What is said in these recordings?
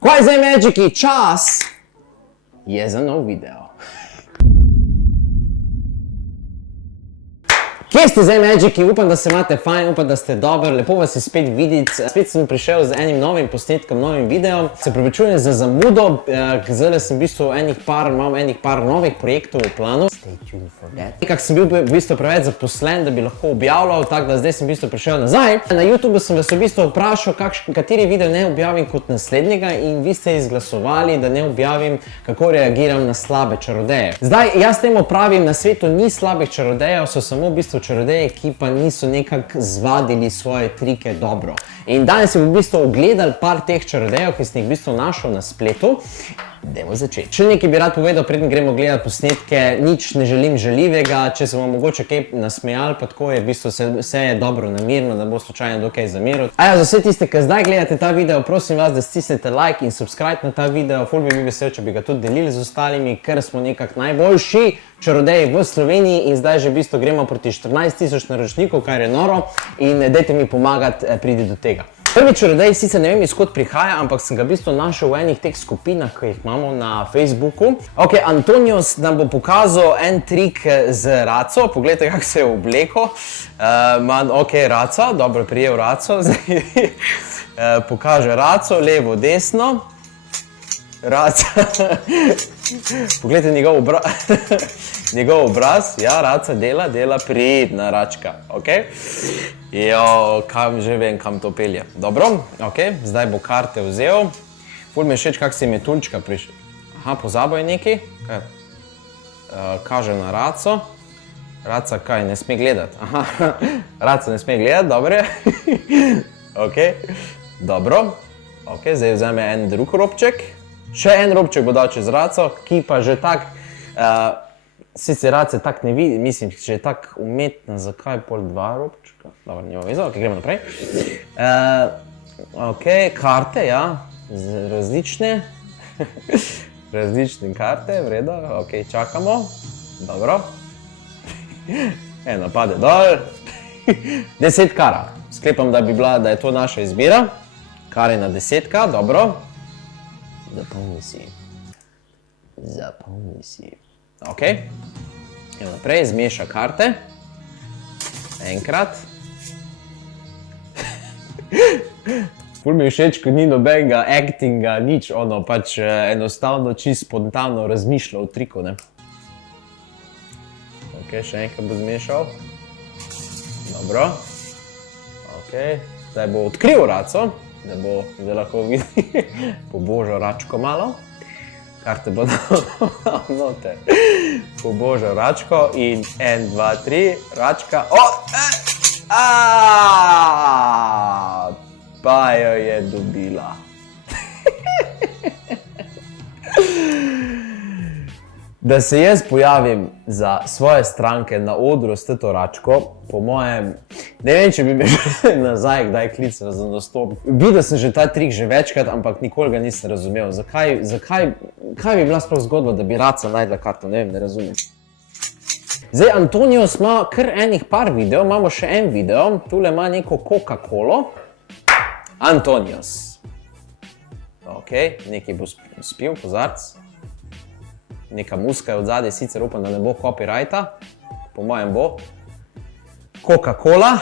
Kaj zdaj, Magiki, čas je za nov video. Kje ste zdaj, Magiki? Upam, da se imate fajn, upam, da ste dobro, lepo vas je spet videti. Spet sem prišel z enim novim posnetkom, novim videom. Se pravičujem za zamudo, zdaj sem v bistvu imam enih par novih projektov v planu. Stay tuned for that. Nekak sem bil v bistvu preveč zaposlen, da bi lahko objavljal, tako da zdaj sem v bistvu prišel nazaj. Na YouTube sem vas v bistvu vprašal, kateri video ne objavim kot naslednjega in vi ste izglasovali, da ne objavim, kako reagiram na slabe čarodeje. Zdaj, jaz temu pravim, na svetu ni slabih čarodejev, so samo v bistvu čarodeje, ki pa niso nekako zvadili svoje trike dobro. In danes sem v bistvu ogledal par teh čarodejev, ki sem jih v bistvu našel na spletu. Dajmo začeti. Še nekaj bi rad povedal, preden gremo gledati posnetke, nič ne želim žaljivega, če se vam mogoče kaj nasmejali, pa tako je v bistvu vse je dobro namirno, da bo slučajno dokaj zameril. A ja, za vse tiste, ki zdaj gledate ta video, prosim vas, da stisnete like in subscribe na ta video, ful bi bil vesel, če bi ga tudi delili z ostalimi, ker smo nekako najboljši čarodeji v Sloveniji in zdaj že v bistvu gremo proti 14 000 naročnikov, kar je noro in dajte mi pomagati priti do tega. Prvi čarodej, sicer ne vem izkot prihaja, ampak sem ga v bistvu našel v enih teh skupinah, ki jih imamo na Facebooku. Ok, Antonios nam bo pokazal en trik z raco, poglejte kako se je obleko. Ok, raca, dobro prijel raco, pokaže raco, levo, desno. Raca, poglejte njegov obraz, ja, raca dela pridna račka, ok? Jo, kam že vem, kam to pelje. Dobro, ok, zdaj bo karte vzel. Ful mi je všeč, kak se mi je tulčka prišel. Aha, pozabil je nekaj. Kaj? Kaže na raco. Raca kaj, ne sme gledati. Aha, raca ne sme gledati, dobro. Ok, dobro. Ok, zdaj vzame en drug robček. Še en robček bo dal čez raco, ki pa že tak, sicer race tak ne vidi, mislim, že je tak umetna, zakaj pol dva robčka? Dobro, nima veze, ok, gremo naprej. Ok, karte, ja, različne. Različne karte, v redu, ok, čakamo. Dobro. Eno pade dol. 10 kara. Sklepam, da je to naša izbira. Kare na 10-ka, dobro. Zapomni si. Ok, gremo naprej, zmeša karte. Enkrat. Ful mi je všeč, ko ni nobenega actinga, nič, ono pač enostavno, čisto spontano razmišlja o triku, ne. Ok, še enkrat bo zmešal. Dobro. Ok, zdaj bo odkril raco, da bo zdaj lahko vidi pobožal račko malo. Karte bo dal noter. Pobožal račko in 1, 2, 3, račka. Pa jo je dobila. Da se jaz pojavim za svoje stranke na odru s to račko, po mojem, ne vem, če bi me že nazaj kdaj klical za nastop. Videl sem že ta trik že večkrat, ampak nikoli ga nisem razumel. Kaj bi bila sploh zgodba, da bi raca najdla karto, ne vem, ne razumem. Zdaj, Antonios ima kar enih par videov, imamo še en video, tule ima neko Coca-Colo. Antonios. Ok, nekaj bo spil, kozarc. Neka muska je od zadaj, sicer upam, da ne bo copyrighta. Po mojem bo. Coca-Cola.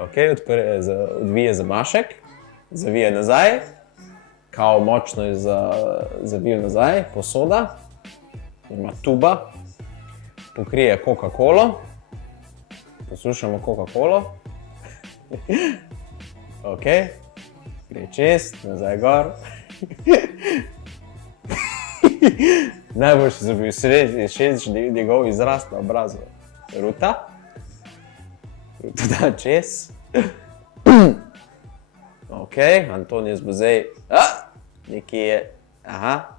Ok, odvije zamašek. Zavije nazaj. Kao močno je zavil nazaj. Posoda. Ima tuba. Pokrije Coca-Colo. Poslušamo Coca-Colo. Ok. Gre čez, nazaj gor. Najboljši so bil všeč njegov izraz na obrazu. Ruta. Ruta da čez. Ok, Antonios bo zdaj. Nekaj je. Aha.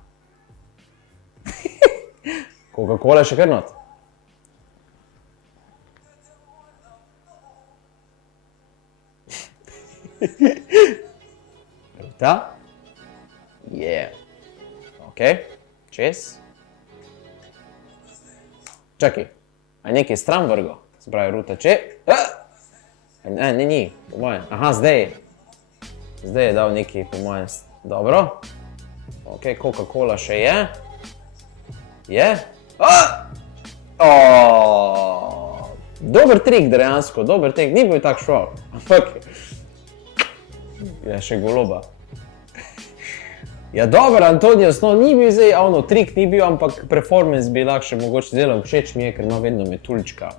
Coca-Cola še kar not. Ruta. Yeah. Ok, čez. Čakaj. A je nekaj stran vrgo, se pravi ruta, če... Ne, ni, po mojem. Aha, zdaj. Zdaj je dal nekaj, po mojem, dobro. Ok, Coca-Cola še je. Je? Dober trik dejansko, dober trik, ni bil tak šok. Ampak, je še goloba. Ja, dober, Antonius, no, ni bil zdaj, trik ni bil, ampak performance bi lahko še mogoče delal, všeč mi je, ker ima vedno metuljčka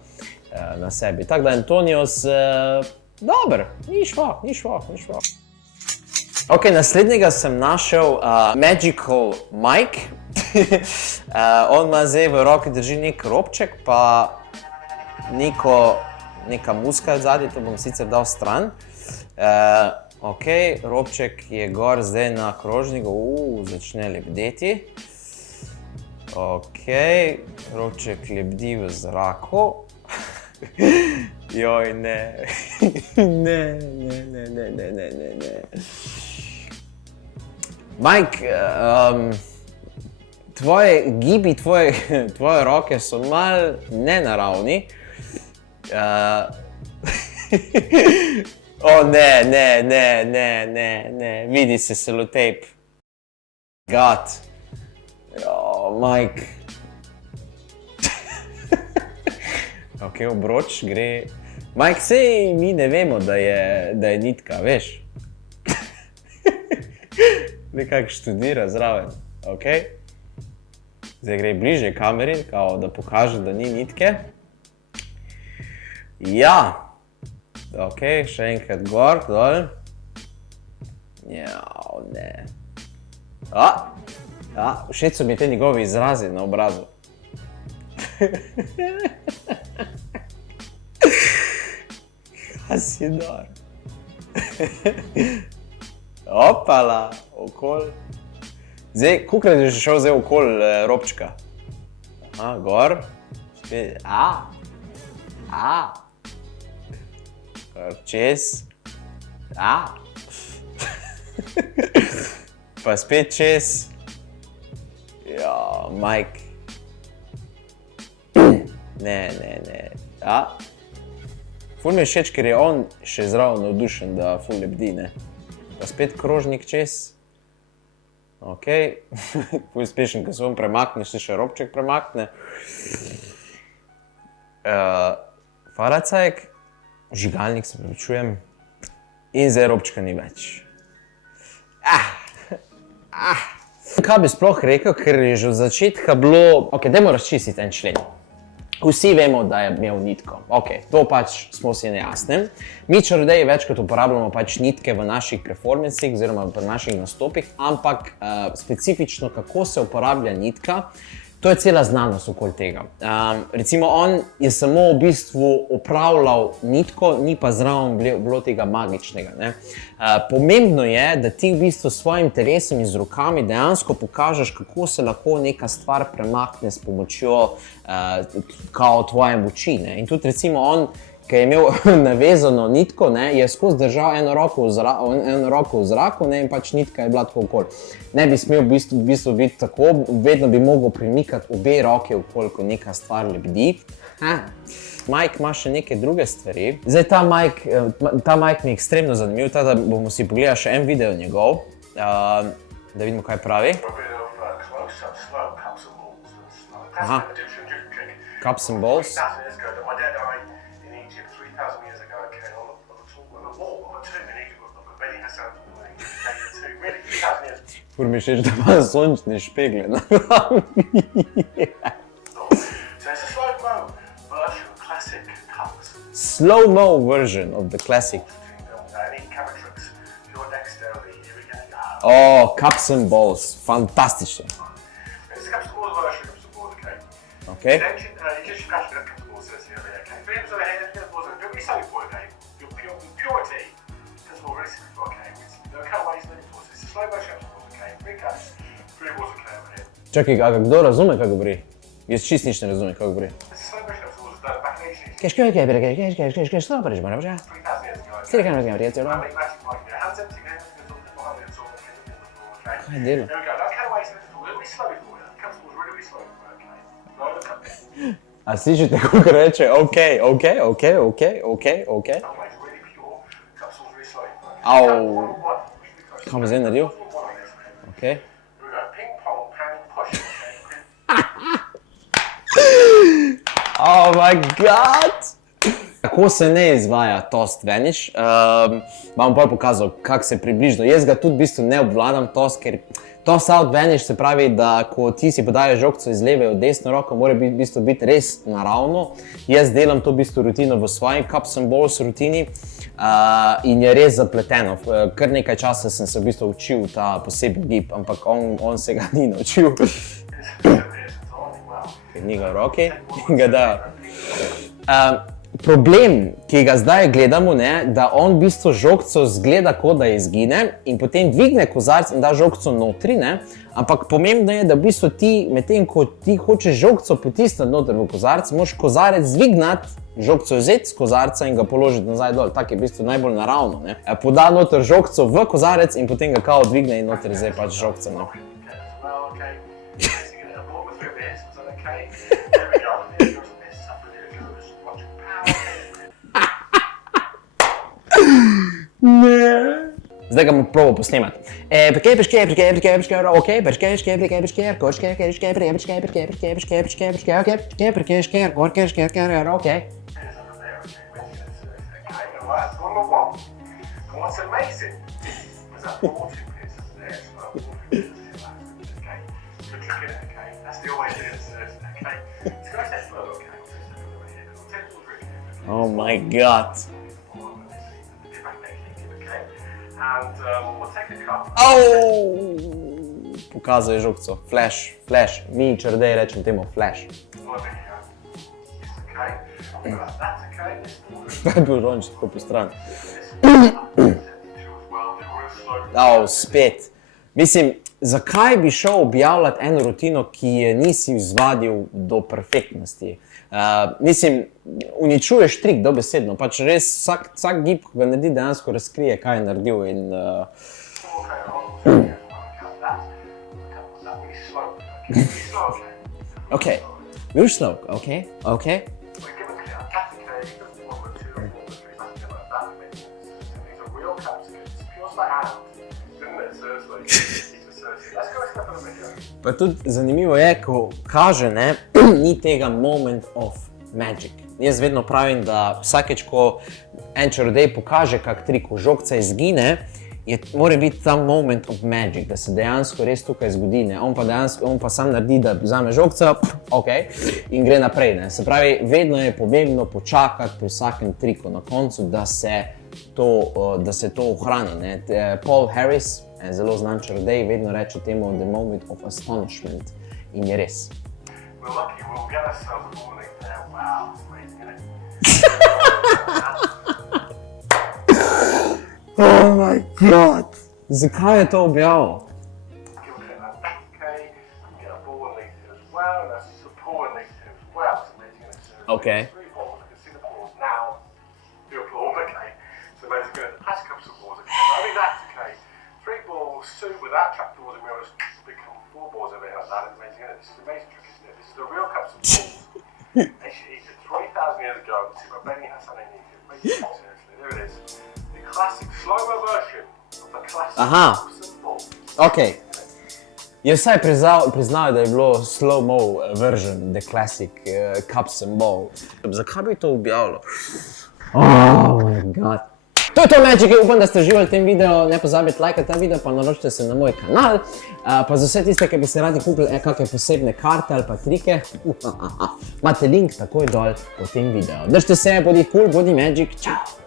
na sebi. Tako da, Antonius, dober, ni švak. Ok, naslednjega sem našel Magical Mike. On ima zdaj v roki drži nek robček, pa neka muska zadnji, to bom sicer dal stran. Ok, robček je gor zdaj na krožniku, začne lebdeti. Ok, robček lebdi v zraku. Joj, ne. Ne. Mike, tvoje gibi, tvoje roke so malo nenaravni. Ne, vidi se selotejp. God. Mike. Ok, obroč gre. Mike, sej mi ne vemo, da je nitka, veš. Nekako študira zraven, ok. Zdaj gre bliže kameri, kao da pokaže, da ni nitke. Ja. Ok, še enkrat gor, dol. Jao, ne. Všeč so mi te njegovi izrazi na obrazu. Kaj si nor? Opala, okol. Zdaj, kolikrat je že šel zdaj okol robčka? Aha, gor. Spet, čez. Pa spet čez. Ja, Mike. Ne. Ful mi je všeč, ker je on še zraven navdušen, da ful lebdi, ne. Pa spet krožnik čez. Ok. Ful uspešen, ko se on premakne, še robček premakne. Faracajk. Žigalnik, se pravičujem. In zdaj robčka ni več. Kaj bi sploh rekel, ker je že od začetka bilo... Ok, dajmo razčistiti en člen. Vsi vemo, da je imel nitko. Ok, to pač smo si nejasnem. Mi čarodeji večkrat uporabljamo pač nitke v naših performancih oziroma v naših nastopih, ampak specifično, kako se uporablja nitka, to je cela znanost okoli tega. Recimo, on je samo v bistvu upravljal nitko, ni pa zraven bilo tega magičnega, ne. Pomembno je, da ti v bistvu s svojim telesom in z rokami dejansko pokažeš, kako se lahko neka stvar premakne s pomočjo kao tvoje moči, ne. In tudi recimo on, ki je imel navezano nitko, ne, je skozi držal eno roko v zraku, ne, in pač nitka je bila tako okoli. Ne bi smel v bistvu biti tako, vedno bi mogel premikati obe roke, koliko neka stvar lebdi. Mike ima še neke druge stvari. Zdaj, ta Mike mi je ekstremno zanimiv, tako da bomo si pogledali še en video njegov, da vidimo, kaj pravi. Aha. Cups and balls. Ful mi všeč, da ima sončne špegle na glavi. Slow-mo version of the classic. Cups and balls. Fantastično. Ok. Čakaj, a kdo razume, kako govori? Jaz čist nič ne razumem, kako govori. Kaj dela? A slišite, kako reče, ok. Au. Kaj bom zdaj naredil? Ok. Oh my god! Kako se ne izvaja toast vanish, bom bolj pokazal, kako se približno. Jaz ga tudi v bistvu ne obvladam toast, ker toast out vanish se pravi, da ko ti si podajaš žogco iz leve v desno roko, mora v bistvu biti res naravno. Jaz delam to v bistvu rutino v svoji cups and balls rutini in je res zapleteno. Kar nekaj časa sem se v bistvu učil ta poseben gib, ampak on se ga ni naučil. Ni ga v roki in ga dajo. Problem, ki ga zdaj gledamo, da on v bistvu žogco zgleda, kot da izgine in potem dvigne kozarec in da žogco notri, ampak pomembno je, da v bistvu ti, medtem ko ti hočeš žogco potisniti noter v kozarec, moraš kozarec dvignati, žogco vzeti z kozarca in ga položiti nazaj dol. Tak je v bistvu najbolj naravno. Poda noter žogco v kozarec in potem ga kao dvigne in noter zdaj pač žogca. Zdaj ga bom probal posnemati. Oh my god. Pokazal je žogco. Flash. Mi črdeji rečemo temu flash. Kaj bi ronč tako po stran? Spet. Mislim, zakaj bi šel objavljati eno rutino, ki je nisi izvadil do perfektnosti? Mislim, uničuješ trik dobesedno, pač res vsak gib, ko ga naredi, dejansko razkrije, kaj je naredil in... Ok, real slow, ok. Pa tudi zanimivo je, ko kaže, ni tega moment of magic. Jaz vedno pravim, da vsakeč, ko en čarodej pokaže kak trik, ko žogca izgine, mora biti ta moment of magic, da se dejansko res tukaj zgodi. On pa sam naredi, da vzame žogca, ok, in gre naprej. Se pravi, vedno je pomembno počakati pri vsakem triku na koncu, da se to ohrani. Paul Harris, zelo znan čarodej, vedno reče temu the moment of astonishment in je res. Oh my god! Zakaj je to objavil? Ok. Aha, ok. Je vsaj priznal, da je bilo slow-mo version The Classic Cups and Ball. Zakaj bi to objavilo? Oh my god. To je to, Magic, upam, da ste uživali v tem videu. Ne pozabite lajkati ta video, pa naročite se na moj kanal. Pa za vse tiste, ki bi se radi kupili kakšne posebne karte ali pa trike, imate link takoj dol pod tem videu. Držite se, bodi cool, bodi Magic, čau!